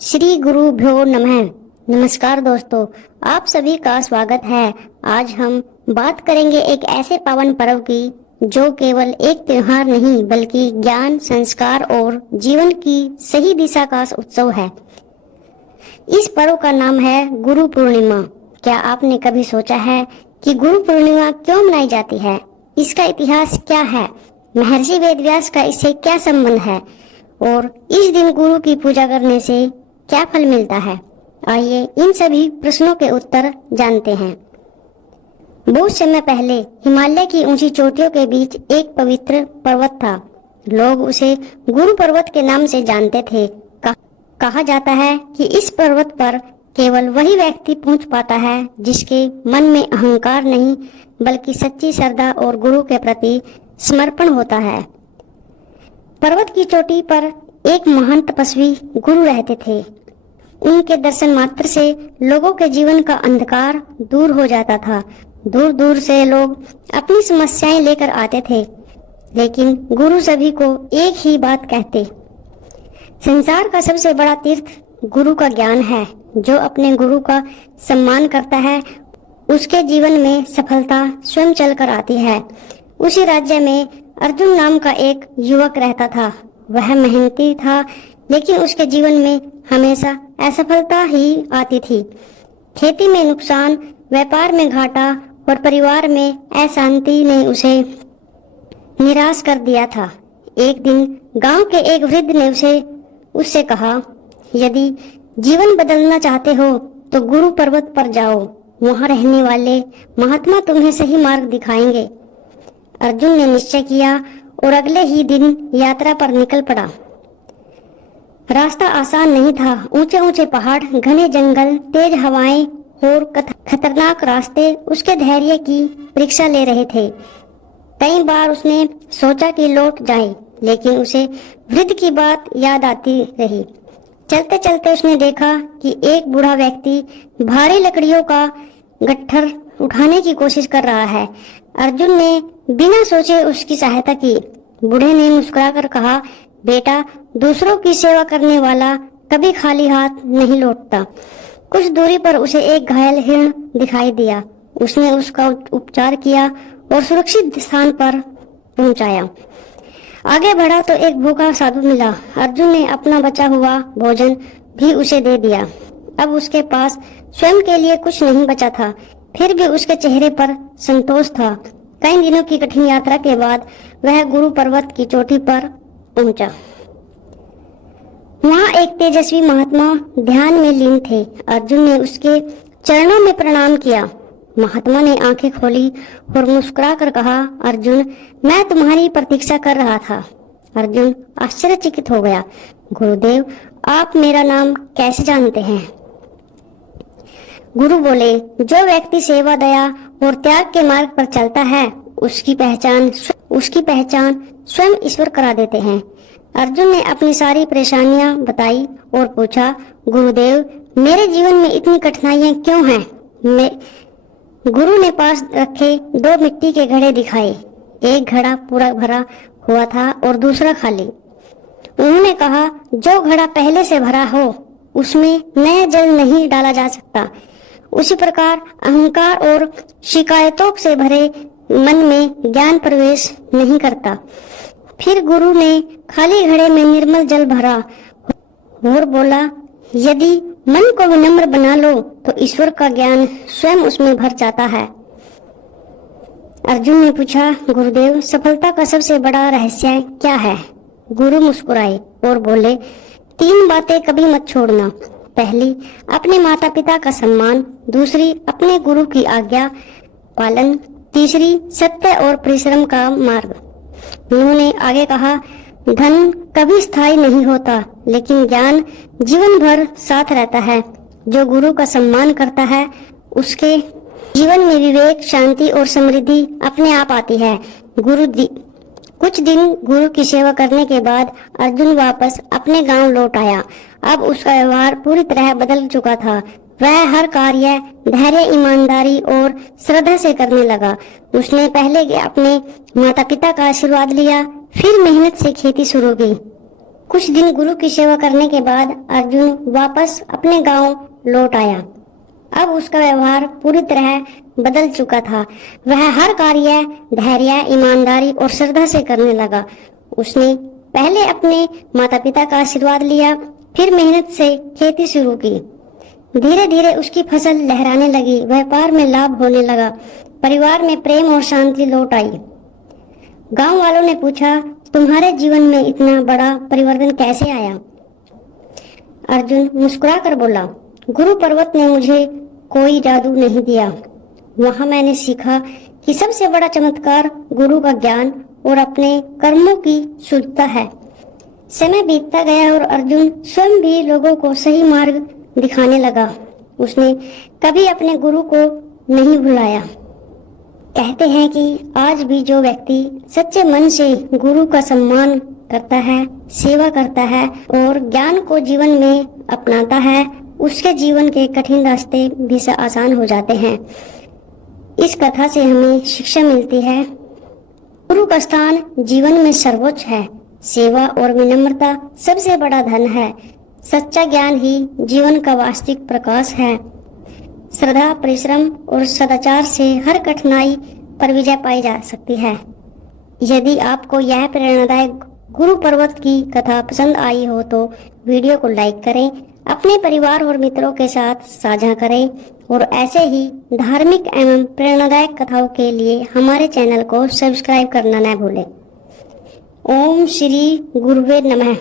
श्री गुरुभ्यो नमः। नमस्कार दोस्तों, आप सभी का स्वागत है। आज हम बात करेंगे एक ऐसे पावन पर्व की जो केवल एक त्योहार नहीं बल्कि ज्ञान, संस्कार और जीवन की सही दिशा का उत्सव है। इस पर्व का नाम है गुरु पूर्णिमा। क्या आपने कभी सोचा है कि गुरु पूर्णिमा क्यों मनाई जाती है? इसका इतिहास क्या है? महर्षि वेदव्यास का इससे क्या संबंध है? और इस दिन गुरु की पूजा करने से क्या फल मिलता है? आइए इन सभी प्रश्नों के उत्तर जानते हैं। बहुत समय पहले हिमालय की ऊंची चोटियों के बीच एक पवित्र पर्वत था। लोग उसे गुरु पर्वत के नाम से जानते थे। कहा जाता है कि इस पर्वत पर केवल वही व्यक्ति पहुंच पाता है जिसके मन में अहंकार नहीं बल्कि सच्ची श्रद्धा और गुरु के प्रति समर्पण होता है। पर्वत की चोटी पर एक महान तपस्वी गुरु रहते थे। उनके दर्शन मात्र से लोगों के जीवन का अंधकार दूर हो जाता था। दूर दूर से लोग अपनी समस्याएं लेकर आते थे, लेकिन गुरु सभी को एक ही बात कहते, संसार का सबसे बड़ा तीर्थ गुरु का ज्ञान है। जो अपने गुरु का सम्मान करता है उसके जीवन में सफलता स्वयं चलकर आती है। उसी राज्य में अर्जुन नाम का एक युवक रहता था। वह मेहनती था, लेकिन उसके जीवन में हमेशा असफलता ही आती थी। खेती में नुकसान, व्यापार में घाटा और परिवार में अशांति ने उसे निराश कर दिया था। एक दिन गांव के एक वृद्ध ने उससे कहा, यदि जीवन बदलना चाहते हो तो गुरु पर्वत पर जाओ। वहां रहने वाले महात्मा तुम्हें सही मार्ग दिखाएंगे। अर्जुन ने निश्चय किया और अगले ही दिन यात्रा पर निकल पड़ा। रास्ता आसान नहीं था। ऊंचे ऊंचे पहाड़, घने जंगल, तेज हवाएं और खतरनाक रास्ते उसके धैर्य की परीक्षा ले रहे थे। कई बार उसने सोचा कि लौट जाए, लेकिन उसे वृद्ध की बात याद आती रही। चलते चलते उसने देखा कि एक बूढ़ा व्यक्ति भारी लकड़ियों का गट्ठर उठाने की कोशिश कर रहा है। अर्जुन ने बिना सोचे उसकी सहायता की। बूढ़े ने मुस्कुराकर कहा, बेटा, दूसरों की सेवा करने वाला कभी खाली हाथ नहीं लौटता। कुछ दूरी पर उसे एक घायल हिरण दिखाई दिया। उसने उसका उपचार किया और सुरक्षित स्थान पर पहुंचाया। आगे बढ़ा तो एक भूखा साधु मिला। अर्जुन ने अपना बचा हुआ भोजन भी उसे दे दिया। अब उसके पास स्वयं के लिए कुछ नहीं बचा था, फिर भी उसके चेहरे पर संतोष था। कई दिनों की कठिन यात्रा के बाद वह गुरु पर्वत की चोटी पर पहुंचा। वहां एक तेजस्वी महात्मा ध्यान में लीन थे। अर्जुन ने उसके चरणों में प्रणाम किया। महात्मा ने आंखें खोली और मुस्कुराकर कहा, अर्जुन, मैं तुम्हारी प्रतीक्षा कर रहा था। अर्जुन आश्चर्यचकित हो गया। गुरुदेव, आप मेरा नाम कैसे जानते हैं? गुरु बोले, जो व्यक्ति सेवा, दया और त्याग के मार्ग पर चलता है उसकी पहचान स्वयं ईश्वर करा देते हैं। अर्जुन ने अपनी सारी परेशानियां बताई और पूछा, गुरुदेव, मेरे जीवन में इतनी कठिनाइयां क्यों हैं? गुरु ने पास रखे दो मिट्टी के घड़े दिखाए। एक घड़ा पूरा भरा हुआ था और दूसरा खाली। उन्होंने कहा, जो घड़ा पहले से भरा हो उसमें नया जल नहीं डाला जा सकता। उसी प्रकार अहंकार और शिकायतों से भरे मन में ज्ञान प्रवेश नहीं करता। फिर गुरु ने खाली घड़े में निर्मल जल भरा और बोला, यदि मन को विनम्र बना लो तो ईश्वर का ज्ञान स्वयं उसमें भर जाता है। अर्जुन ने पूछा, गुरुदेव, सफलता का सबसे बड़ा रहस्य क्या है? गुरु मुस्कुराए और बोले, 3 बातें कभी मत छोड़ना। पहली, अपने माता पिता का सम्मान। दूसरी, अपने गुरु की आज्ञा पालन। तीसरी, सत्य और परिश्रम का मार्ग। उन्होंने आगे कहा, धन कभी स्थायी नहीं होता, लेकिन ज्ञान जीवन भर साथ रहता है। जो गुरु का सम्मान करता है उसके जीवन में विवेक, शांति और समृद्धि अपने आप आती है। कुछ दिन गुरु की सेवा करने के बाद अर्जुन वापस अपने गांव लौट आया। अब उसका व्यवहार पूरी तरह बदल चुका था। वह हर कार्य धैर्य, ईमानदारी और श्रद्धा से करने लगा। उसने पहले अपने माता पिता का आशीर्वाद लिया, फिर मेहनत से खेती शुरू की। कुछ दिन गुरु की सेवा करने के बाद अर्जुन वापस अपने गांव लौट आया। अब उसका व्यवहार पूरी तरह बदल चुका था। वह हर कार्य धैर्य, ईमानदारी और श्रद्धा से करने लगा। उसने पहले अपने माता पिता का आशीर्वाद लिया, फिर मेहनत से खेती शुरू की। धीरे धीरे उसकी फसल लहराने लगी, व्यापार में लाभ होने लगा, परिवार में प्रेम और शांति लौट आई। गांव वालों ने पूछा, तुम्हारे जीवन में इतना बड़ा परिवर्तन कैसे आया? अर्जुन मुस्कुराकर बोला, गुरु पर्वत ने मुझे कोई जादू नहीं दिया। वहां मैंने सीखा कि सबसे बड़ा चमत्कार गुरु का ज्ञान और अपने कर्मों की शुद्धता है। समय बीतता गया और अर्जुन स्वयं भी लोगों को सही मार्ग दिखाने लगा। उसने कभी अपने गुरु को नहीं भुलाया। कहते हैं कि आज भी जो व्यक्ति सच्चे मन से गुरु का सम्मान करता है, सेवा करता है और ज्ञान को जीवन में अपनाता है, उसके जीवन के कठिन रास्ते भी आसान हो जाते हैं। इस कथा से हमें शिक्षा मिलती है, गुरु का स्थान जीवन में सर्वोच्च है। सेवा और विनम्रता सबसे बड़ा धन है। सच्चा ज्ञान ही जीवन का वास्तविक प्रकाश है। श्रद्धा, परिश्रम और सदाचार से हर कठिनाई पर विजय पाई जा सकती है। यदि आपको यह प्रेरणादायक गुरु पर्वत की कथा पसंद आई हो तो वीडियो को लाइक करें, अपने परिवार और मित्रों के साथ साझा करें और ऐसे ही धार्मिक एवं प्रेरणादायक कथाओं के लिए हमारे चैनल को सब्सक्राइब करना न भूलें। ओम श्री गुरुवे नमः।